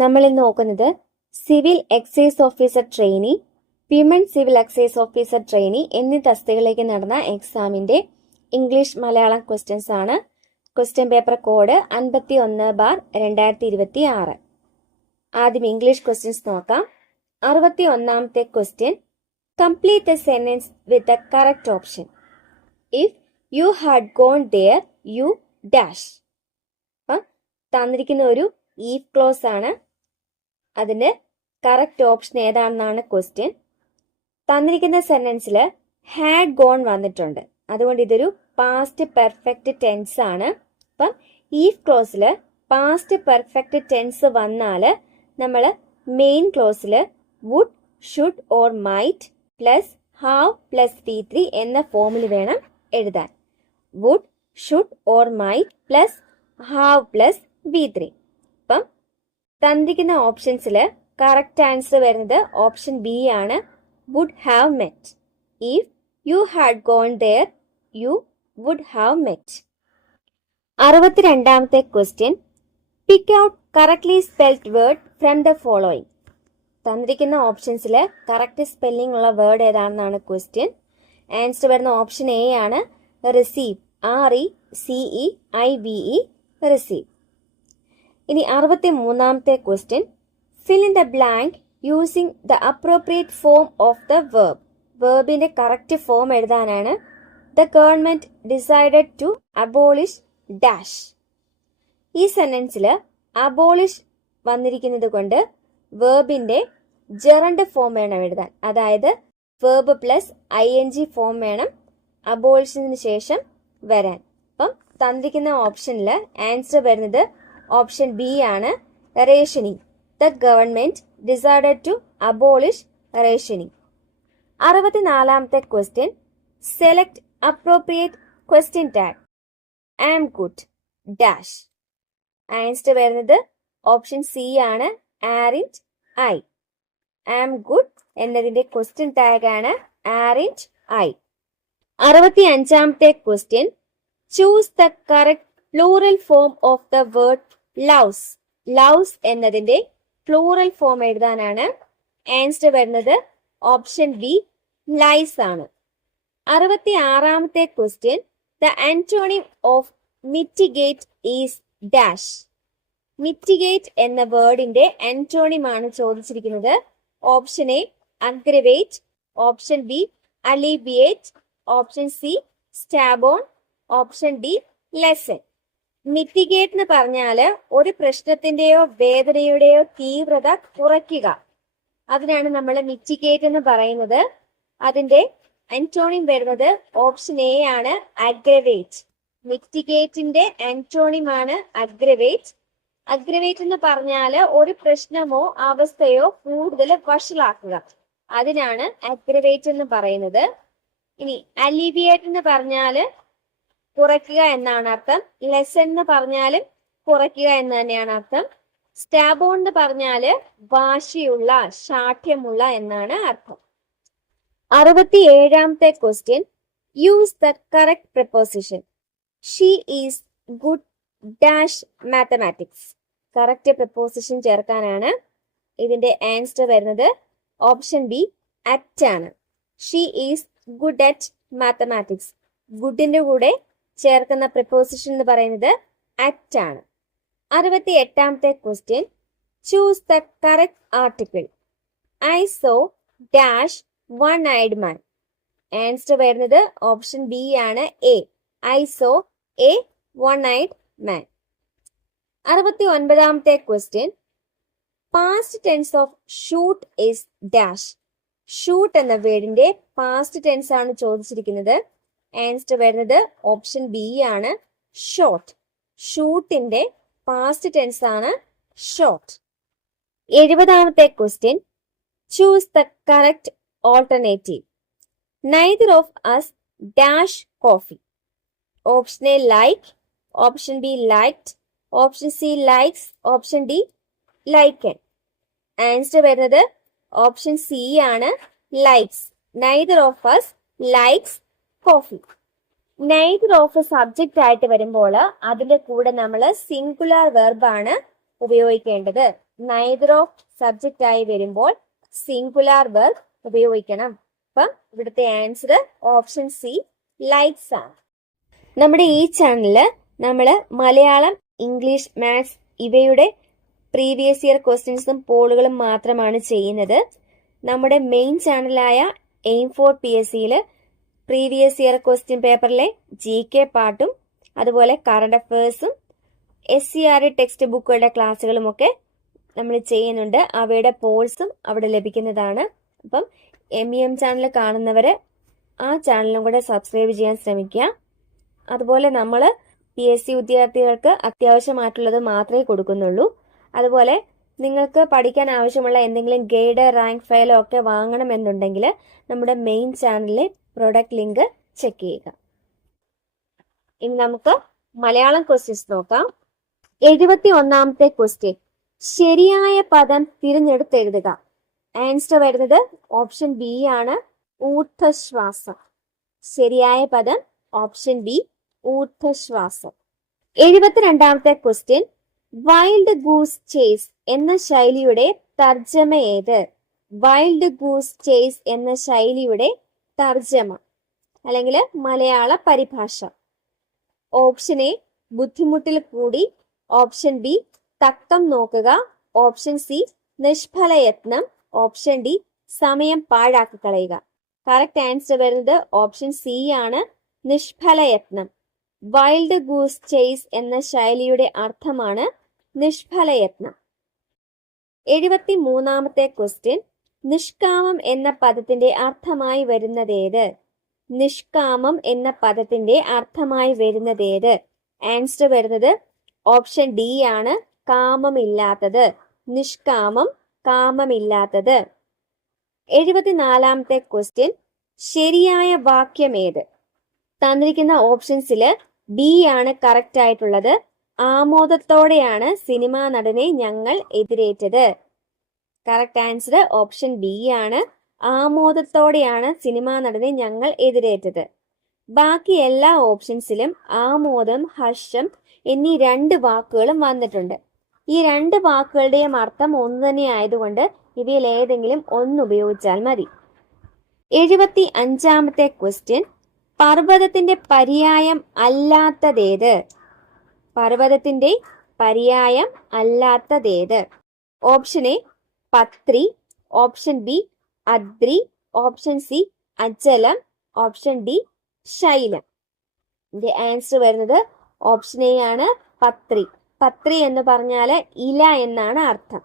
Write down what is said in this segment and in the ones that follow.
നമ്മൾ ഇന്ന് നോക്കുന്നത് civil excise officer trainee, women civil excise officer trainee എന്നീ തസ്തികയിലേക്ക് നടന്ന എക്സാമിന്റെ ഇംഗ്ലീഷ് മലയാളം ക്വസ്റ്റ്യൻസ് ആണ്. Question paper code 51/2026. ആദ്യം ഇംഗ്ലീഷ് ക്വസ്റ്റ്യൻസ് നോക്കാം. 61ാമത്തെ question, complete the sentence with the correct option. If you had gone there you dash. തന്നിരിക്കുന്ന ഒരു ഈഫ് ക്ലോസ് ആണ്. അതിന്റെ കറക്റ്റ് ഓപ്ഷൻ ഏതാണെന്നാണ് ക്വസ്റ്റ്യൻ. തന്നിരിക്കുന്ന സെന്റൻസിൽ ഹാഡ് ഗോൺ വന്നിട്ടുണ്ട്, അതുകൊണ്ട് ഇതൊരു പാസ്റ്റ് പെർഫെക്റ്റ് ടെൻസ് ആണ്. അപ്പം ഈഫ് ക്ലോസിൽ പാസ്റ്റ് പെർഫെക്റ്റ് ടെൻസ് വന്നാൽ നമ്മൾ മെയിൻ ക്ലോസിൽ would, should or might plus have plus V3 എന്ന ഫോമിൽ വേണം എഴുതാൻ. Would, should or might plus have plus V3. അപ്പം തന്നിരിക്കുന്ന ഓപ്ഷൻസിൽ കറക്റ്റ് ആൻസർ വരുന്നത് ഓപ്ഷൻ ബി ആണ്, would have met. If you had gone there you would have met. 62ാമത്തെ question, pick out correctly spelled word from the following. തന്നിരിക്കുന്ന ഓപ്ഷൻസിൽ correct spelling ഉള്ള word ഏതാണെന്നാണ് question. Answer വരുന്ന ഓപ്ഷൻ എ ആണ്, receive. RECEIVE, receive. ഇനി 63ാമത്തെ question, fill in the blank using the appropriate form of the verb. വേർബിന്റെ correct form എഴുതാനാണ്. The government decided to abolish dash. ഈ സെന്റൻസിൽ അബോളിഷ് വന്നിരിക്കുന്നത് കൊണ്ട് വേർബിന്റെ ജെറണ്ട് ഫോം വേണം എഴുതാൻ. അതായത് വേർബ് പ്ലസ് ING ഫോം വേണം അബോളിഷന് ശേഷം വരാൻ. അപ്പം തന്നിരിക്കുന്ന ഓപ്ഷനിൽ ആൻസർ വരുന്നത് ഓപ്ഷൻ ബി ആണ്, rationing. The government decided to abolish rationing. 64ാമത്തെ question, select appropriate question tag. Am good dash. Answer വരുന്നത് ഓപ്ഷൻ സി ആണ്, ആറിൻറ്റ് ഐ. ആം ഗുഡ് എന്നതിന്റെ ക്വസ്റ്റ്യൻ ടാഗ് ആണ് ആറിൻറ്റ് ഐ. 65ാമത്തെ question, choose the correct plural form of the word louse. Louse എന്നതിന്റെ plural form എഴുതാനാണ്. Answer വരുന്നത് option B, lice ആണ്. 66ാമത്തെ question, the antonym of mitigate is dash. Mitigate എന്ന വേർഡിന്റെ antonym ആണ് ചോദിച്ചിരിക്കുന്നത്. Option A aggravate, option B alleviate, option C stubborn, option D lessen. Mitigate എന്ന് പറഞ്ഞാല് ഒരു പ്രശ്നത്തിന്റെയോ വേദനയുടെയോ തീവ്രത കുറയ്ക്കുക. അതിനാണ് നമ്മൾ മിറ്റിഗേറ്റ് എന്ന് പറയുന്നത്. അതിന്റെ ആന്റോണിം വരുന്നത് ഓപ്ഷൻ എ ആണ്, അഗ്രവേറ്റ്. മിറ്റിഗേറ്റിന്റെ ആന്റോണിം ആണ് അഗ്രവേറ്റ്. അഗ്രവേറ്റ് എന്ന് പറഞ്ഞാല് ഒരു പ്രശ്നമോ അവസ്ഥയോ കൂടുതൽ വഷളാക്കുക. അതിനാണ് അഗ്രവേറ്റ് എന്ന് പറയുന്നത്. ഇനി അലീവിയേറ്റ് എന്ന് പറഞ്ഞാല് കുറയ്ക്കുക എന്നാണ് അർത്ഥം. ലെസൺ എന്ന് പറഞ്ഞാലും കുറയ്ക്കുക എന്ന് തന്നെയാണ് അർത്ഥം. സ്റ്റാബോൺ എന്ന് പറഞ്ഞാല് വാശിയുള്ള, ശാഠ്യമുള്ള എന്നാണ് അർത്ഥം. 67ാമത്തെ question, use the correct preposition. She is good dash mathematics. Correct preposition ചേർക്കാനാണ്. ഇതിന്റെ ആൻസർ വരുന്നത് ഓപ്ഷൻ ബി, അറ്റ് ആണ്. She is good at mathematics. ഗുഡിന്റെ കൂടെ ചേർക്കുന്ന പ്രിപ്പോസിഷൻ എന്ന് പറയുന്നത് അറ്റ് ആണ്. 68ാമത്തെ question, choose the correct article. I saw dash one eyed man. Answer വരുന്നത് ഓപ്ഷൻ ബി ആണ്, a. I saw a one eyed man. 69ാമത്തെ question, past tense of shoot is dash. Shoot എന്ന വേർഡിന്റെ past tense ആണ് ചോദിച്ചിരിക്കുന്നത്. Answer വരുന്നത് option B ആണ്, shot. ഷൂട്ടിന്റെ പാസ്റ്റ് ടെൻസ് ആണ് ഷോട്ട്. 70ാമത്തെ question, choose the correct alternative. Neither of us dash coffee. Option A like, option B liked, option C likes, option D liken. Answer വരുന്നത് option C ആണ്, likes. Neither of us likes coffee. Neither of subject ആയിട്ട് വരുമ്പോൾ അതിന്റെ കൂടെ നമ്മൾ singular verb ആണ് ഉപയോഗിക്കേണ്ടത്. Neither of subject ആയി വരുമ്പോൾ സിംഗുലാർ വെർബ് ഉപയോഗിക്കണം. അപ്പം ഇവിടുത്തെ ആൻസർ ഓപ്ഷൻ സി ലൈക്സ് ആണ്. നമ്മുടെ ഈ ചാനലില് നമ്മൾ മലയാളം, ഇംഗ്ലീഷ്, മാത്സ് ഇവയുടെ പ്രീവിയസ് ഇയർ ക്വസ്റ്റ്യൻസും പോളുകളും മാത്രമാണ് ചെയ്യുന്നത്. നമ്മുടെ മെയിൻ ചാനലായ എയിം ഫോർ PSCയിൽ പ്രീവിയസ് ഇയർ ക്വസ്റ്റ്യൻ പേപ്പറിലെ GK പാർട്ടും അതുപോലെ കറണ്ട് അഫയേഴ്സും SCRE ടെക്സ്റ്റ് ബുക്കുകളുടെ ക്ലാസ്സുകളുമൊക്കെ നമ്മൾ ചെയ്യുന്നുണ്ട്. അവയുടെ പോൾസും അവിടെ ലഭിക്കുന്നതാണ്. അപ്പം MEM ചാനൽ കാണുന്നവര് ആ ചാനലും കൂടെ സബ്സ്ക്രൈബ് ചെയ്യാൻ ശ്രമിക്കുക. അതുപോലെ നമ്മൾ PSC വിദ്യാർത്ഥികൾക്ക് അത്യാവശ്യമായിട്ടുള്ളത് മാത്രമേ കൊടുക്കുന്നുള്ളൂ. അതുപോലെ നിങ്ങൾക്ക് പഠിക്കാൻ ആവശ്യമുള്ള എന്തെങ്കിലും ഗൈഡ്, റാങ്ക് ഫയലോ ഒക്കെ വാങ്ങണമെന്നുണ്ടെങ്കിൽ നമ്മുടെ മെയിൻ ചാനലിലെ പ്രൊഡക്റ്റ് ലിങ്ക് ചെക്ക് ചെയ്യുക. ഇനി നമുക്ക് മലയാളം ക്വസ്റ്റ്യൻസ് നോക്കാം. 71ാമത്തെ ക്വസ്റ്റ്യൻ, ശരിയായ പദം തിരഞ്ഞെടുത്ത് എഴുതുക. ആൻസർ വരുന്നത് ഓപ്ഷൻ ബി ആണ്, ഊർധ്വശ്വാസം. ശരിയായ പദം ഓപ്ഷൻ ബി, ഊർധ്വശ്വാസം. 72ാമത്തെ ക്വസ്റ്റ്യൻ, വൈൽഡ് ഗൂസ് ചേസ് എന്ന ശൈലിയുടെ തർജ്ജമ ഏത്? വൈൽഡ് ഗൂസ് ചേസ് എന്ന ശൈലിയുടെ തർജ്ജമ അല്ലെങ്കിൽ മലയാള പരിഭാഷ. ഓപ്ഷൻ എ ബുദ്ധിമുട്ടിൽ കൂടി, ഓപ്ഷൻ ബി തക്കം നോക്കുക, ഓപ്ഷൻ സി നിഷ്ഫലയത്നം, ഓപ്ഷൻ ഡി സമയം പാഴാക്കി കളയുക. കറക്റ്റ് ആൻസർ വരുന്നത് ഓപ്ഷൻ സി ആണ്, നിഷ്ഫലയത്നം. വൈൽഡ് ഗൂസ് ചേസ് എന്ന ശൈലിയുടെ അർത്ഥമാണ് നിഷ്ഫലയത്നം. 73ാമത്തെ ക്വസ്റ്റ്യൻ, നിഷ്കാമം എന്ന പദത്തിന്റെ അർത്ഥമായി വരുന്നതേത്? നിഷ്കാമം എന്ന പദത്തിന്റെ അർത്ഥമായി വരുന്നതേത്? ആൻസർ വരുന്നത് ഓപ്ഷൻ ഡി ആണ്, കാമമില്ലാത്തത്. നിഷ്കാമം, കാമമില്ലാത്തത്. 74ാമത്തെ ക്വസ്റ്റ്യൻ, ശരിയായ വാക്യം ഏത്? തന്നിരിക്കുന്ന ഓപ്ഷൻസിൽ ബി ആണ് കറക്റ്റ് ആയിട്ടുള്ളത്. ആമോദത്തോടെയാണ് സിനിമാ നടനെ ഞങ്ങൾ എതിരേറ്റത്. കറക്റ്റ് ആൻസർ ഓപ്ഷൻ ബി ആണ്, ആമോദത്തോടെയാണ് സിനിമാ നടനെ ഞങ്ങൾ എതിരേറ്റത്. ബാക്കി എല്ലാ ഓപ്ഷൻസിലും ആമോദം, ഹർഷം എന്നീ 2 വാക്കുകളും വന്നിട്ടുണ്ട്. ഈ 2 വാക്കുകളുടെയും അർത്ഥം ഒന്ന് തന്നെ ആയതുകൊണ്ട് ഇവയിൽ ഏതെങ്കിലും ഒന്ന് ഉപയോഗിച്ചാൽ മതി. 75ാമത്തെ ക്വസ്റ്റ്യൻ, പർവ്വതത്തിന്റെ പര്യായം അല്ലാത്തതേത്? പർവ്വതത്തിന്റെ പര്യായം അല്ലാത്തതേത്? ഓപ്ഷൻ എ പത്രി, ഓപ്ഷൻ ബി അദ്രി, ഓപ്ഷൻ സി അജലം, ഓപ്ഷൻ ഡി ശൈലം. ഇതിന്റെ ആൻസർ വരുന്നത് ഓപ്ഷൻ എ ആണ്, പത്രി. പത്രി എന്ന് പറഞ്ഞാല് ഇല എന്നാണ് അർത്ഥം.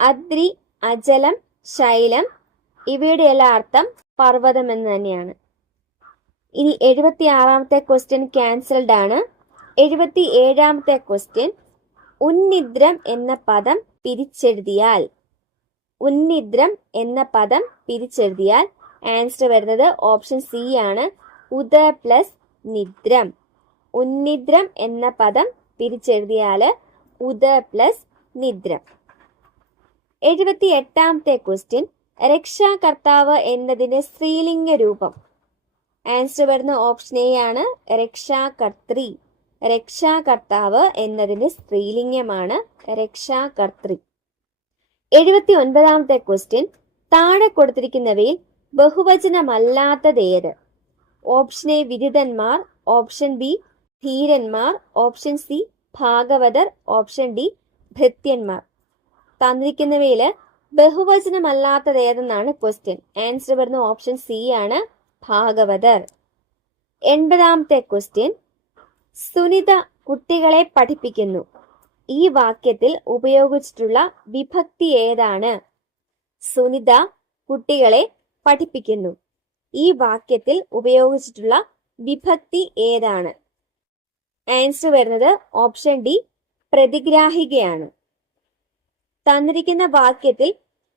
അദ്രി, അജലം, ശൈലം ഇവയുടെ എല്ലാ അർത്ഥം പർവ്വതം എന്ന് തന്നെയാണ്. ഇനി 76ാമത്തെ ക്വസ്റ്റ്യൻ ക്യാൻസൽഡ് ആണ്. 77ാമത്തെ ക്വസ്റ്റ്യൻ, ഉന്നിദ്രം എന്ന പദം പിരിച്ചെഴുതിയാൽ. ഉന്നിദ്രം എന്ന പദം പിരിച്ചെഴുതിയാൽ ആൻസർ വരുന്നത് ഓപ്ഷൻ സി ആണ്, ഉദ പ്ലസ് നിദ്രം. ഉന്നിദ്രം എന്ന പദം പിരിച്ചെഴുതിയാൽ ഉദ പ്ലസ് നിദ്രം. 78ാമത്തെ ക്വസ്റ്റ്യൻ, രക്ഷാകർത്താവ് എന്നതിന്റെ സ്ത്രീലിംഗ രൂപം. ആൻസർ വരുന്ന ഓപ്ഷൻ എ ആണ്, രക്ഷാകർത്തൃ. രക്ഷാകർത്താവ് എന്നതിന്റെ സ്ത്രീലിംഗമാണ് രക്ഷാകർത്തൃ. 79ാമത്തെ ക്വസ്റ്റ്യൻ, താഴെ കൊടുത്തിരിക്കുന്നവയിൽ ബഹുവചനമല്ലാത്തത് ഏത്? ഓപ്ഷൻ എ വിദിതന്മാർ, ഓപ്ഷൻ ബി ധീരന്മാർ, ഓപ്ഷൻ സി ഭാഗവതർ, ഓപ്ഷൻ ഡി ഭൃത്യന്മാർ. തന്നിരിക്കുന്നവയിൽ ബഹുവചനമല്ലാത്തത് ഏതെന്നാണ് ക്വസ്റ്റ്യൻ. ആൻസർ വരുന്ന ഓപ്ഷൻ സി ആണ്, ഭാഗവതർ. 80ാമത്തെ ക്വസ്റ്റ്യൻ, സുനിത കുട്ടികളെ പഠിപ്പിക്കുന്നു. ഈ വാക്യത്തിൽ ഉപയോഗിച്ചിട്ടുള്ള വിഭക്തി ഏതാണ്? സുനിത കുട്ടികളെ പഠിപ്പിക്കുന്നു. ഈ വാക്യത്തിൽ ഉപയോഗിച്ചിട്ടുള്ള വിഭക്തി ഏതാണ്? ആൻസർ വരുന്നത് ഓപ്ഷൻ ഡി, പ്രതിഗ്രാഹികയാണ്. തന്നിരിക്കുന്ന വാക്യത്തിൽ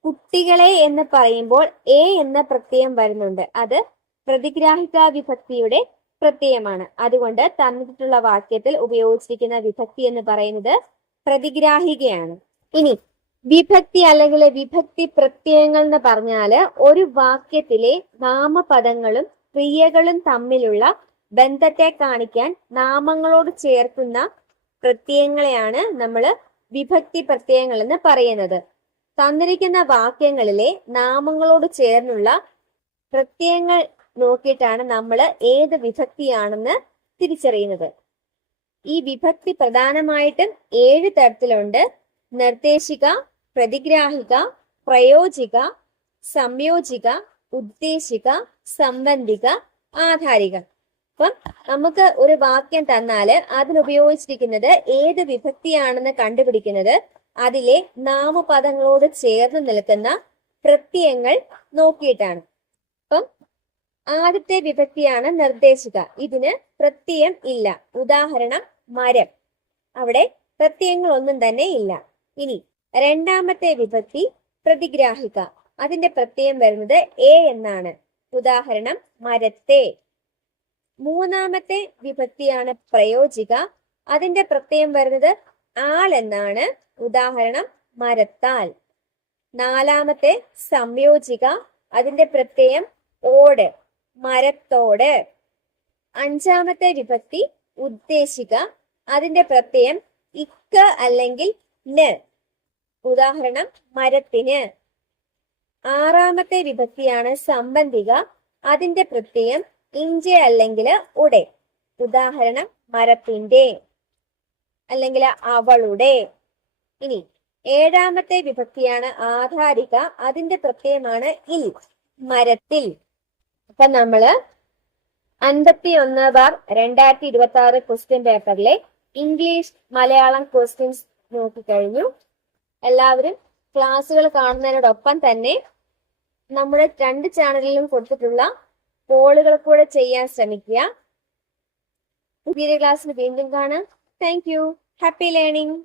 കുട്ടികളെ എന്ന് പറയുമ്പോൾ എ എന്ന പ്രത്യയം വരുന്നുണ്ട്. അത് പ്രതിഗ്രാഹിക വിഭക്തിയുടെ പ്രത്യയമാണ്. അതുകൊണ്ട് തന്നിട്ടുള്ള വാക്യത്തിൽ ഉപയോഗിച്ചിരിക്കുന്ന വിഭക്തി എന്ന് പറയുന്നത് പ്രതിഗ്രാഹികയാണ്. ഇനി വിഭക്തി അല്ലെങ്കിൽ വിഭക്തി പ്രത്യയങ്ങൾ എന്ന് പറഞ്ഞാല് ഒരു വാക്യത്തിലെ നാമപദങ്ങളും ക്രിയകളും തമ്മിലുള്ള ബന്ധത്തെ കാണിക്കാൻ നാമങ്ങളോട് ചേർക്കുന്ന പ്രത്യയങ്ങളെയാണ് നമ്മൾ വിഭക്തി പ്രത്യയങ്ങൾ എന്ന് പറയുന്നത്. തന്നിരിക്കുന്ന വാക്യങ്ങളിലെ നാമങ്ങളോട് ചേർന്നുള്ള പ്രത്യയങ്ങൾ നോക്കിയിട്ടാണ് നമ്മൾ ഏത് വിഭക്തിയാണെന്ന് തിരിച്ചറിയുന്നത്. ഈ വിഭക്തി പ്രധാനമായിട്ടും 7 തരത്തിലുണ്ട്. നിർദ്ദേശിക, പ്രതിഗ്രാഹിക, പ്രയോജിക, സംയോജിക, ഉദ്ദേശിക, സംബന്ധിക, ആധാരിക. അപ്പം നമുക്ക് ഒരു വാക്യം തന്നാല് അതിനുപയോഗിച്ചിരിക്കുന്നത് ഏത് വിഭക്തിയാണെന്ന് കണ്ടുപിടിക്കുന്നത് അതിലെ നാമപദങ്ങളോട് ചേർന്ന് നിൽക്കുന്ന പ്രത്യയങ്ങൾ നോക്കിയിട്ടാണ്. അപ്പം ആദ്യത്തെ വിഭക്തിയാണ് നിർദ്ദേശിക. ഇതിന് പ്രത്യയം ഇല്ല. ഉദാഹരണം മരം, അവിടെ പ്രത്യയങ്ങൾ ഒന്നും തന്നെ ഇല്ല. ഇനി രണ്ടാമത്തെ വിഭക്തി പ്രതിഗ്രാഹിക. അതിന്റെ പ്രത്യയം വരുന്നത് എ എന്നാണ്. ഉദാഹരണം മരത്തെ. മൂന്നാമത്തെ വിഭക്തിയാണ് പ്രയോജിക. അതിന്റെ പ്രത്യയം വരുന്നത് ആൽ എന്നാണ്. ഉദാഹരണം മരത്താൽ. നാലാമത്തെ സംയോജിക. അതിന്റെ പ്രത്യയം ഓട്, മരത്തോട്. അഞ്ചാമത്തെ വിഭക്തി ഉദ്ദേശിക. അതിന്റെ പ്രത്യയം ഇക്ക അല്ലെങ്കിൽ ന്. ഉദാഹരണം മരത്തിന്. ആറാമത്തെ വിഭക്തിയാണ് സംബന്ധിക. അതിന്റെ പ്രത്യയം ഇഞ്ചെ അല്ലെങ്കിൽ ഉടെ. ഉദാഹരണം മരത്തിന്റെ അല്ലെങ്കിൽ അവളുടെ. ഇനി ഏഴാമത്തെ വിഭക്തിയാണ് ആധാരിക. അതിന്റെ പ്രത്യയമാണ് ഇൽ, മരത്തിൽ. അപ്പൊ നമ്മള് 51/2026 ക്വസ്റ്റ്യൻ പേപ്പറിലെ ഇംഗ്ലീഷ് മലയാളം ക്വസ്റ്റ്യൻസ് നോക്കിക്കഴിഞ്ഞു. എല്ലാവരും ക്ലാസ്സുകൾ കാണുന്നതിനോടൊപ്പം തന്നെ നമ്മുടെ 2 ചാനലിലും കൊടുത്തിട്ടുള്ള പോളുകൾ കൂടെ ചെയ്യാൻ ശ്രമിക്കുക. പുതിയ ക്ലാസ്സിൽ വീണ്ടും കാണാം. Thank you. Happy learning.